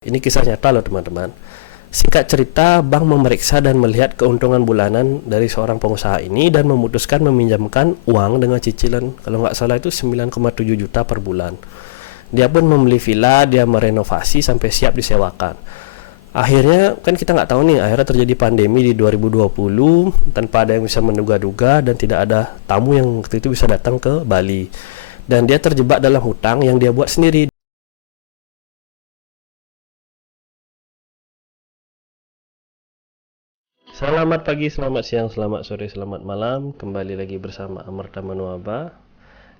Ini kisah nyata loh teman-teman. Singkat cerita, bank memeriksa dan melihat keuntungan bulanan dari seorang pengusaha ini dan memutuskan meminjamkan uang dengan cicilan, kalau nggak salah itu 9,7 juta per bulan. Dia pun membeli villa, dia merenovasi sampai siap disewakan. Akhirnya kan kita nggak tahu nih, akhirnya terjadi pandemi di 2020 tanpa ada yang bisa menduga-duga dan tidak ada tamu yang waktu itu bisa datang ke Bali. Dan dia terjebak dalam hutang yang dia buat sendiri. Selamat pagi, selamat siang, selamat sore, selamat malam. Kembali lagi bersama Amarta Manuaba.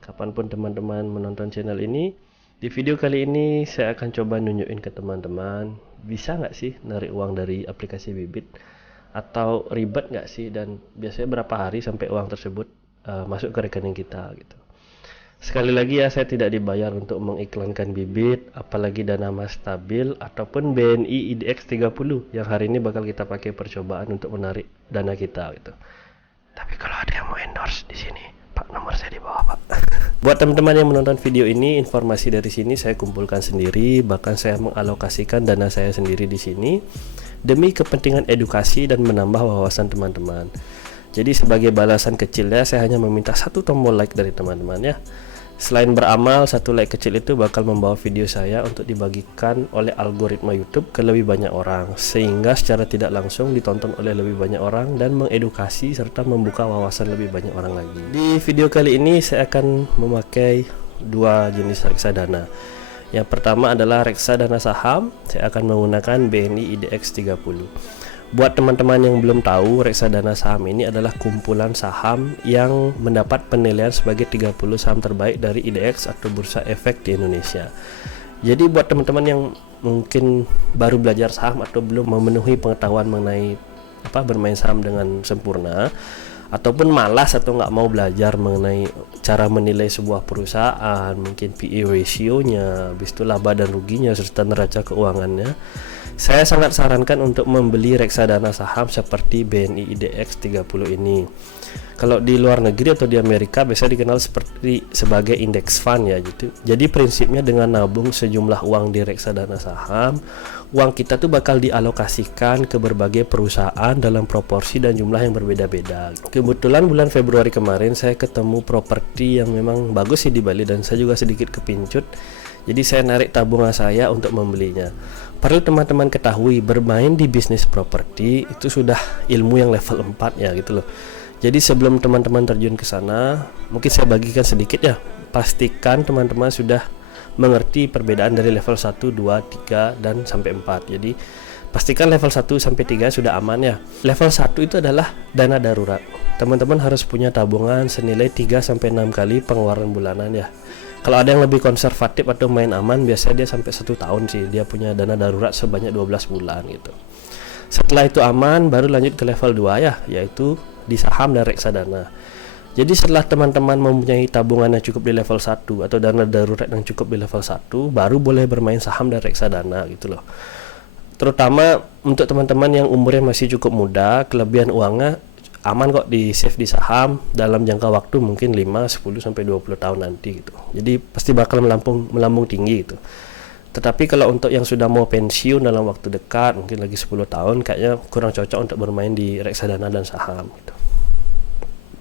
Kapanpun teman-teman menonton channel ini, di video kali ini saya akan coba nunjukin ke teman-teman, bisa nggak sih narik uang dari aplikasi Bibit? Atau ribet nggak sih? Dan biasanya berapa hari sampai uang tersebut masuk ke rekening kita gitu. Sekali lagi ya, saya tidak dibayar untuk mengiklankan Bibit, apalagi dana mas stabil ataupun BNI IDX 30 yang hari ini bakal kita pakai percobaan untuk menarik dana kita gitu. Tapi kalau ada yang mau endorse di sini, Pak, nomor saya di bawah, Pak. Buat teman-teman yang menonton video ini, informasi dari sini saya kumpulkan sendiri, bahkan saya mengalokasikan dana saya sendiri di sini demi kepentingan edukasi dan menambah wawasan teman-teman. Jadi sebagai balasan kecilnya, saya hanya meminta satu tombol like dari teman-teman ya. Selain beramal, satu like kecil itu bakal membawa video saya untuk dibagikan oleh algoritma YouTube ke lebih banyak orang, sehingga secara tidak langsung ditonton oleh lebih banyak orang dan mengedukasi serta membuka wawasan lebih banyak orang lagi. Di video kali ini saya akan memakai dua jenis reksadana. Yang pertama adalah reksadana saham. Saya akan menggunakan BNI IDX 30. Buat teman-teman yang belum tahu, reksadana saham ini adalah kumpulan saham yang mendapat penilaian sebagai 30 saham terbaik dari IDX atau Bursa Efek di Indonesia. Jadi buat teman-teman yang mungkin baru belajar saham atau belum memenuhi pengetahuan mengenai bermain saham dengan sempurna, ataupun malas atau nggak mau belajar mengenai cara menilai sebuah perusahaan, mungkin PE ratio-nya, habis itu laba dan ruginya serta neraca keuangannya, saya sangat sarankan untuk membeli reksadana saham seperti BNI IDX 30 ini. Kalau di luar negeri atau di Amerika biasa dikenal sebagai index fund ya gitu. Jadi prinsipnya dengan nabung sejumlah uang di reksadana saham, uang kita tuh bakal dialokasikan ke berbagai perusahaan dalam proporsi dan jumlah yang berbeda-beda. Kebetulan bulan Februari kemarin saya ketemu properti yang memang bagus sih di Bali dan saya juga sedikit kepincut. Jadi saya narik tabungan saya untuk membelinya. Perlu teman-teman ketahui, bermain di bisnis properti itu sudah ilmu yang level 4 ya gitu loh. Jadi sebelum teman-teman terjun ke sana, mungkin saya bagikan sedikit ya. Pastikan teman-teman sudah mengerti perbedaan dari level 1, 2, 3 dan sampai 4. Jadi pastikan level 1 sampai 3 sudah aman ya. Level 1 itu adalah dana darurat. Teman-teman harus punya tabungan senilai 3 sampai 6 kali pengeluaran bulanan ya. Kalau ada yang lebih konservatif atau main aman, biasanya dia sampai 1 tahun sih dia punya dana darurat sebanyak 12 bulan gitu. Setelah itu aman, baru lanjut ke level 2 ya, yaitu di saham dan reksadana. Jadi setelah teman-teman mempunyai tabungan yang cukup di level 1 atau dana darurat yang cukup di level 1, baru boleh bermain saham dan reksadana gitu loh. Terutama untuk teman-teman yang umurnya masih cukup muda, kelebihan uangnya aman kok di save di saham dalam jangka waktu mungkin 5, 10 sampai 20 tahun nanti gitu. Jadi pasti bakal melambung tinggi gitu. Tetapi kalau untuk yang sudah mau pensiun dalam waktu dekat, mungkin lagi 10 tahun, kayaknya kurang cocok untuk bermain di reksadana dan saham gitu.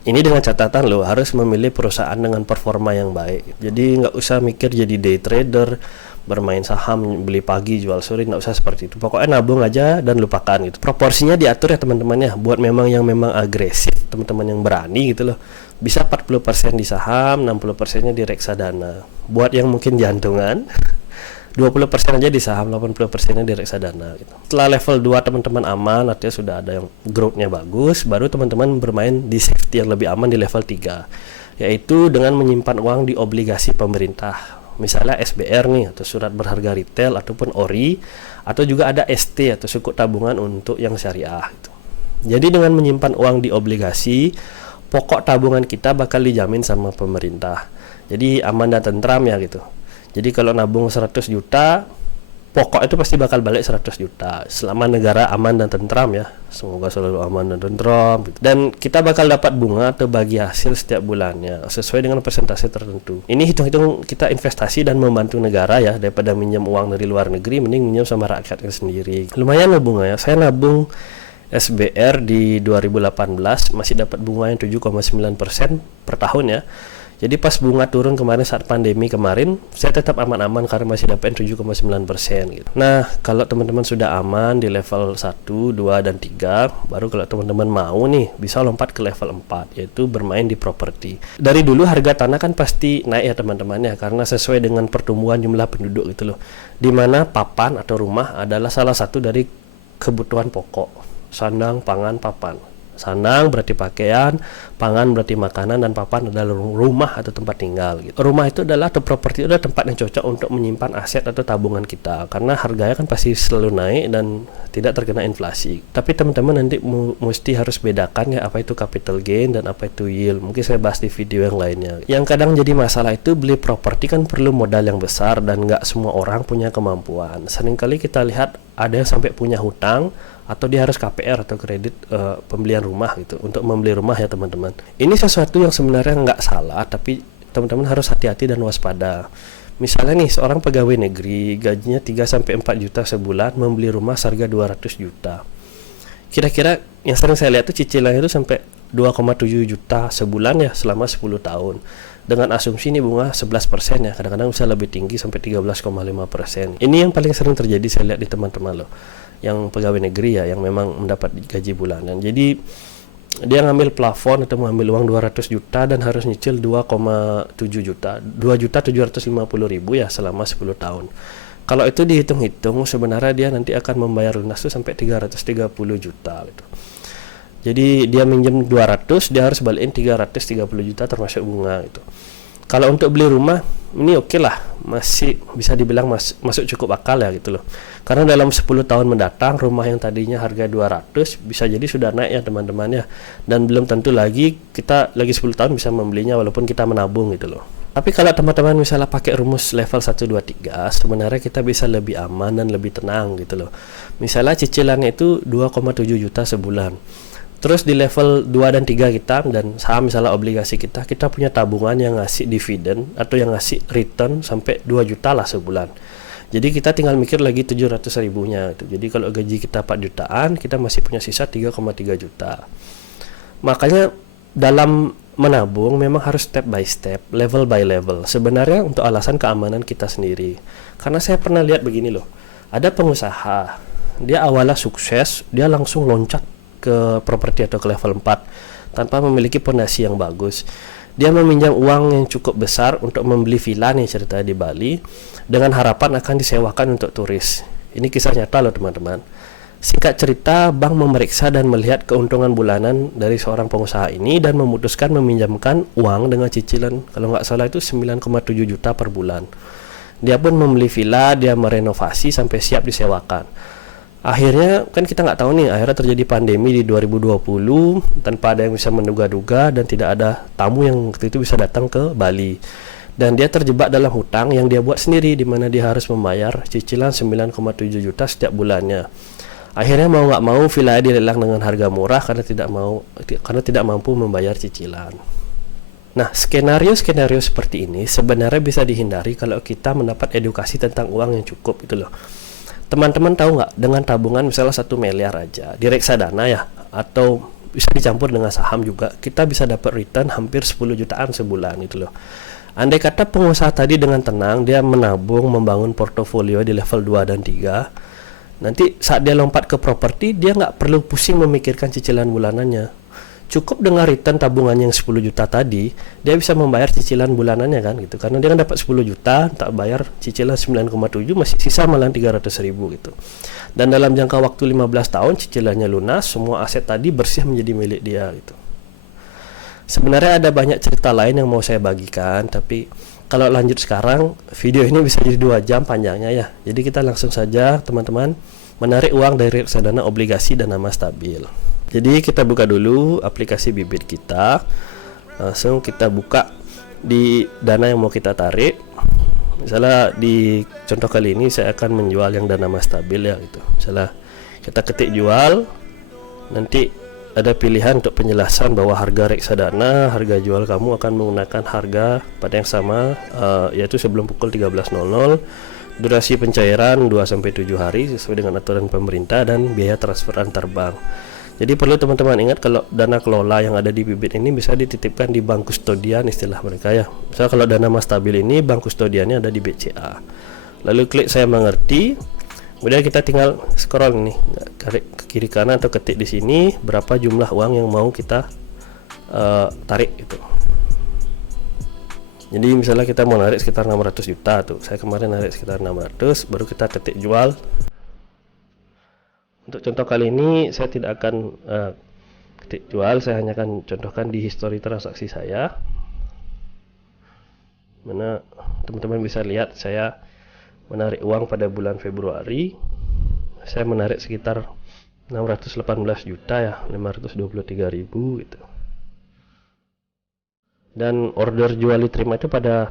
Ini dengan catatan loh, harus memilih perusahaan dengan performa yang baik. Jadi nggak usah mikir jadi day trader, bermain saham, beli pagi, jual sore, nggak usah seperti itu. Pokoknya nabung aja dan lupakan gitu. Proporsinya diatur ya teman-teman ya, buat memang agresif, teman-teman yang berani gitu loh. Bisa 40% di saham, 60%-nya di reksadana. Buat yang mungkin jantungan, 20% aja di saham, 80%-nya di reksadana gitu. Setelah level 2 teman-teman aman, artinya sudah ada yang growth-nya bagus, baru teman-teman bermain di safety yang lebih aman di level 3, yaitu dengan menyimpan uang di obligasi pemerintah. Misalnya SBR nih, atau surat berharga retail, ataupun ORI, atau juga ada ST atau sukuk tabungan untuk yang syariah gitu. Jadi dengan menyimpan uang di obligasi, pokok tabungan kita bakal dijamin sama pemerintah. Jadi aman dan tentram ya gitu. Jadi kalau nabung 100 juta, pokok itu pasti bakal balik 100 juta selama negara aman dan tentram ya. Semoga selalu aman dan tentram gitu. Dan kita bakal dapat bunga atau bagi hasil setiap bulannya sesuai dengan persentase tertentu. Ini hitung-hitung kita investasi dan membantu negara ya, daripada minjem uang dari luar negeri, mending minjem sama rakyatnya sendiri. Lumayan loh bunga ya. Saya nabung SBR di 2018 masih dapat bunga yang 7,9% per tahun ya. Jadi pas bunga turun kemarin saat pandemi kemarin, saya tetap aman-aman karena masih dapat 7,9% gitu. Nah, kalau teman-teman sudah aman di level 1, 2, dan 3, baru kalau teman-teman mau nih bisa lompat ke level 4, yaitu bermain di properti. Dari dulu harga tanah kan pasti naik ya teman-teman ya, karena sesuai dengan pertumbuhan jumlah penduduk gitu loh. Dimana papan atau rumah adalah salah satu dari kebutuhan pokok. Sandang, pangan, papan. Sandang berarti pakaian, pangan berarti makanan, dan papan adalah rumah atau tempat tinggal gitu. Rumah itu adalah atau properti itu adalah tempat yang cocok untuk menyimpan aset atau tabungan kita, karena harganya kan pasti selalu naik dan tidak terkena inflasi. Tapi teman-teman nanti mesti harus bedakan ya apa itu capital gain dan apa itu yield. Mungkin saya bahas di video yang lainnya. Yang kadang jadi masalah itu beli properti kan perlu modal yang besar dan nggak semua orang punya kemampuan. Seringkali kita lihat ada yang sampai punya hutang atau dia harus KPR atau kredit pembelian rumah gitu untuk membeli rumah ya teman-teman. Ini sesuatu yang sebenarnya nggak salah, tapi teman-teman harus hati-hati dan waspada. Misalnya nih seorang pegawai negeri gajinya 3-4 juta sebulan membeli rumah seharga 200 juta. Kira-kira yang sering saya lihat tuh cicilannya itu sampai 2,7 juta sebulan ya selama 10 tahun. Dengan asumsi ini bunga 11% ya, kadang-kadang bisa lebih tinggi sampai 13,5%. Ini yang paling sering terjadi saya lihat di teman-teman loh, yang pegawai negeri ya, yang memang mendapat gaji bulanan. Jadi dia ngambil plafon atau mengambil uang 200 juta dan harus nyicil 2,7 juta, 2.750.000 ya selama 10 tahun. Kalau itu dihitung-hitung sebenarnya dia nanti akan membayar lunas tuh sampai 330 juta gitu. Jadi dia minjem 200, dia harus balikin 330 juta termasuk bunga gitu. Kalau untuk beli rumah ini oke lah, masih bisa dibilang masuk cukup akal ya gitu loh. Karena dalam 10 tahun mendatang rumah yang tadinya harga 200 bisa jadi sudah naik ya teman-teman ya. Dan belum tentu lagi kita lagi 10 tahun bisa membelinya walaupun kita menabung gitu loh. Tapi kalau teman-teman misalnya pakai rumus level 1, 2, 3, sebenarnya kita bisa lebih aman dan lebih tenang gitu loh. Misalnya cicilannya itu 2,7 juta sebulan. Terus di level 2 dan 3 kita, dan saham misalnya obligasi kita punya tabungan yang ngasih dividen atau yang ngasih return sampai 2 juta lah sebulan. Jadi kita tinggal mikir lagi 700 ribunya gitu. Jadi kalau gaji kita 4 jutaan, kita masih punya sisa 3,3 juta. Makanya dalam menabung memang harus step by step, level by level. Sebenarnya untuk alasan keamanan kita sendiri. Karena saya pernah lihat begini loh. Ada pengusaha, dia awalnya sukses, dia langsung loncat ke properti atau ke level 4 tanpa memiliki pondasi yang bagus. Dia meminjam uang yang cukup besar untuk membeli villa nih cerita di Bali dengan harapan akan disewakan untuk turis. Ini kisah nyata loh teman-teman. Singkat cerita, bank memeriksa dan melihat keuntungan bulanan dari seorang pengusaha ini dan memutuskan meminjamkan uang dengan cicilan kalau nggak salah itu 9,7 juta per bulan. Dia pun membeli villa, dia merenovasi sampai siap disewakan. Akhirnya kan kita nggak tahu nih, akhirnya terjadi pandemi di 2020 tanpa ada yang bisa menduga-duga dan tidak ada tamu yang waktu itu bisa datang ke Bali. Dan dia terjebak dalam hutang yang dia buat sendiri, di mana dia harus membayar cicilan 9,7 juta setiap bulannya. Akhirnya mau nggak mau villa dilelang dengan harga murah karena tidak mampu membayar cicilan. Nah, skenario seperti ini sebenarnya bisa dihindari kalau kita mendapat edukasi tentang uang yang cukup gitu loh. Teman-teman tahu nggak, dengan tabungan misalnya 1 miliar aja di reksadana ya, atau bisa dicampur dengan saham juga, kita bisa dapat return hampir 10 jutaan sebulan gitu loh. Andai kata pengusaha tadi dengan tenang dia menabung, membangun portofolio di level 2 dan 3, nanti saat dia lompat ke properti dia nggak perlu pusing memikirkan cicilan bulanannya. Cukup dengan return tabungan yang 10 juta tadi, dia bisa membayar cicilan bulanannya kan gitu. Karena dia kan dapat 10 juta, tak bayar cicilan 9,7, masih sisa malah 300 ribu gitu. Dan dalam jangka waktu 15 tahun cicilannya lunas, semua aset tadi bersih menjadi milik dia gitu. Sebenarnya ada banyak cerita lain yang mau saya bagikan, tapi kalau lanjut sekarang, video ini bisa jadi 2 jam panjangnya ya. Jadi kita langsung saja teman-teman menarik uang dari reksadana obligasi dan nama stabil. Jadi kita buka dulu aplikasi Bibit kita. Langsung kita buka di dana yang mau kita tarik. Misalnya di contoh kali ini saya akan menjual yang dana mas stabil ya gitu. Misalnya kita ketik jual, nanti ada pilihan untuk penjelasan bahwa harga reksadana, harga jual kamu akan menggunakan harga pada yang sama, yaitu sebelum pukul 13.00. Durasi pencairan 2-7 hari sesuai dengan aturan pemerintah, dan biaya transfer antar bank. Jadi perlu teman-teman ingat, kalau dana kelola yang ada di Bibit ini bisa dititipkan di bank kustodian istilah mereka ya. Misal kalau dana mas stabil ini bank kustodiannya ada di BCA. Lalu klik saya mengerti. Kemudian kita tinggal scroll nih, tarik ke kiri kanan atau ketik di sini berapa jumlah uang yang mau kita tarik itu. Jadi misalnya kita mau narik sekitar 600 juta tuh. Saya kemarin narik sekitar 600, baru kita ketik jual. Untuk contoh kali ini saya tidak akan ketik jual, saya hanya akan contohkan di histori transaksi saya. Mana teman-teman bisa lihat saya menarik uang pada bulan Februari. Saya menarik sekitar 618 juta ya, 523.000 gitu. Dan order jual diterima itu pada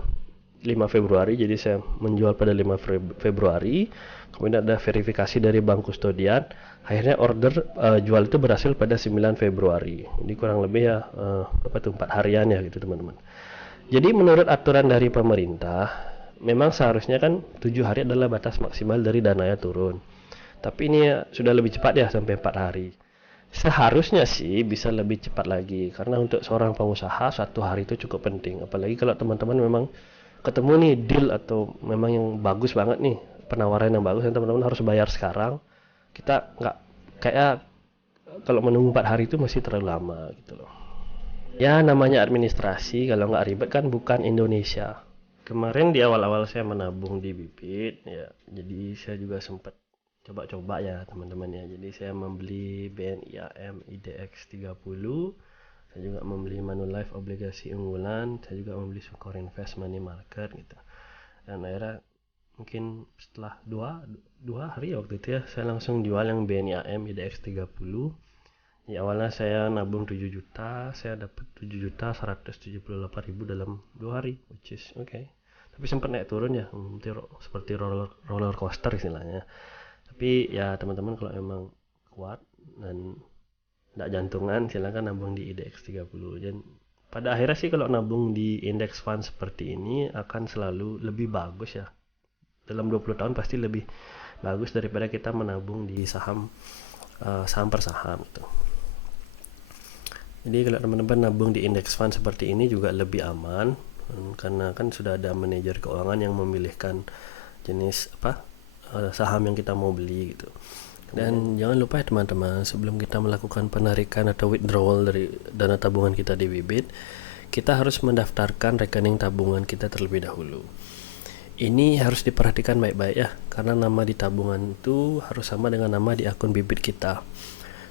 5 Februari, jadi saya menjual pada 5 Februari. Kemudian ada verifikasi dari bank kustodian. Akhirnya order jual itu berhasil pada 9 Februari. Jadi kurang lebih ya 4 harian ya gitu teman-teman. Jadi menurut aturan dari pemerintah, memang seharusnya kan 7 hari adalah batas maksimal dari dananya turun. Tapi ini ya, sudah lebih cepat ya, sampai 4 hari. Seharusnya sih bisa lebih cepat lagi, karena untuk seorang pengusaha 1 hari itu cukup penting. Apalagi kalau teman-teman memang ketemu nih deal atau memang yang bagus banget nih, penawaran yang bagus, dan teman-teman harus bayar sekarang. Kita nggak kayak kalau menunggu 4 hari itu masih terlalu lama gitu loh. Ya namanya administrasi, kalau nggak ribet kan bukan Indonesia. Kemarin di awal-awal saya menabung di Bibit ya, jadi saya juga sempat coba-coba ya teman-teman ya. Jadi saya membeli BNI AM IDX 30, saya juga membeli Manulife obligasi unggulan, saya juga membeli Sukor Invest Money Market gitu. Dan akhirnya mungkin setelah dua hari waktu itu ya, saya langsung jual yang BNI AM IDX 30. Ya awalnya saya nabung 7 juta, saya dapat 7.178.000 dalam 2 hari, which is okay. Tapi sempat naik turun ya, seperti roller coaster istilahnya. Tapi ya teman-teman kalau emang kuat dan tidak jantungan, silakan nabung di IDX 30. Dan pada akhirnya sih kalau nabung di index fund seperti ini akan selalu lebih bagus ya. Dalam 20 tahun pasti lebih bagus daripada kita menabung di saham per saham gitu. Jadi kalau teman-teman nabung di index fund seperti ini juga lebih aman, karena kan sudah ada manajer keuangan yang memilihkan jenis saham yang kita mau beli gitu. Dan jangan lupa ya teman-teman, sebelum kita melakukan penarikan atau withdrawal dari dana tabungan kita di Bibit, kita harus mendaftarkan rekening tabungan kita terlebih dahulu. Ini harus diperhatikan baik-baik ya, karena nama di tabungan itu harus sama dengan nama di akun Bibit kita.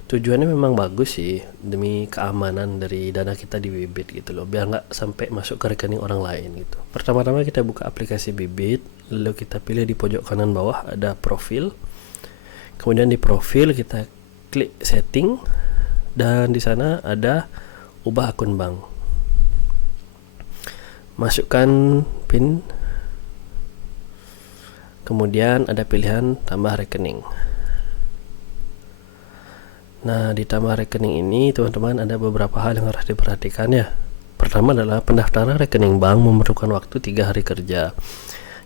Tujuannya memang bagus sih, demi keamanan dari dana kita di Bibit gitu loh, biar nggak sampai masuk ke rekening orang lain gitu. Pertama-tama kita buka aplikasi Bibit, lalu kita pilih di pojok kanan bawah ada profil. Kemudian di profil kita klik setting, dan di sana ada ubah akun bank. Masukkan PIN. Kemudian ada pilihan tambah rekening. Nah, di tambah rekening ini teman-teman ada beberapa hal yang harus diperhatikan ya. Pertama adalah pendaftaran rekening bank memerlukan waktu 3 hari kerja.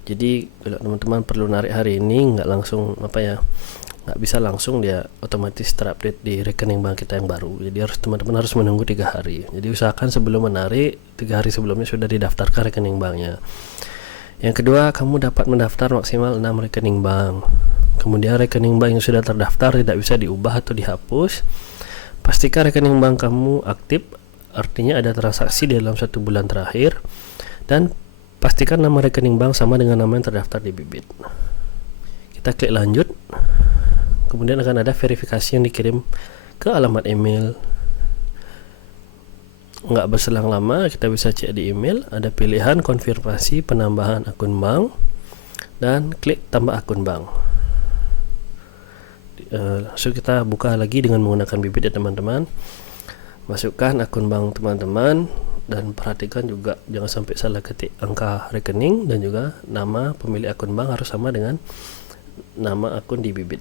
Jadi kalau teman-teman perlu narik hari ini, nggak bisa langsung dia otomatis terupdate di rekening bank kita yang baru. Jadi teman-teman harus menunggu 3 hari. Jadi usahakan sebelum menarik 3 hari sebelumnya sudah didaftarkan rekening banknya. Yang kedua, kamu dapat mendaftar maksimal 6 rekening bank. Kemudian rekening bank yang sudah terdaftar tidak bisa diubah atau dihapus. Pastikan rekening bank kamu aktif, artinya ada transaksi dalam 1 bulan terakhir. Dan pastikan nama rekening bank sama dengan nama yang terdaftar di Bibit. Kita klik lanjut. Kemudian akan ada verifikasi yang dikirim ke alamat email. Nggak berselang lama, kita bisa cek di email, ada pilihan konfirmasi penambahan akun bank, dan klik tambah akun bank. Langsung kita buka lagi dengan menggunakan Bibit ya teman-teman. Masukkan akun bank teman-teman, dan perhatikan juga jangan sampai salah ketik angka rekening, dan juga nama pemilik akun bank harus sama dengan nama akun di Bibit.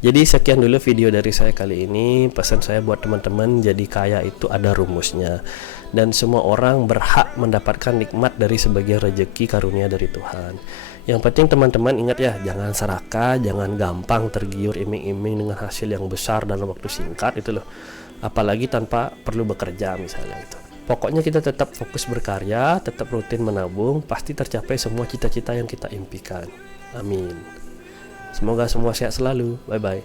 Jadi sekian dulu video dari saya kali ini. Pesan saya buat teman-teman, jadi kaya itu ada rumusnya, dan semua orang berhak mendapatkan nikmat dari sebagian rezeki karunia dari Tuhan. Yang penting teman-teman ingat ya, jangan serakah, jangan gampang tergiur iming-iming dengan hasil yang besar dalam waktu singkat itu loh, apalagi tanpa perlu bekerja misalnya itu. Pokoknya kita tetap fokus berkarya, tetap rutin menabung, pasti tercapai semua cita-cita yang kita impikan. Amin. Semoga semua sehat selalu. Bye bye.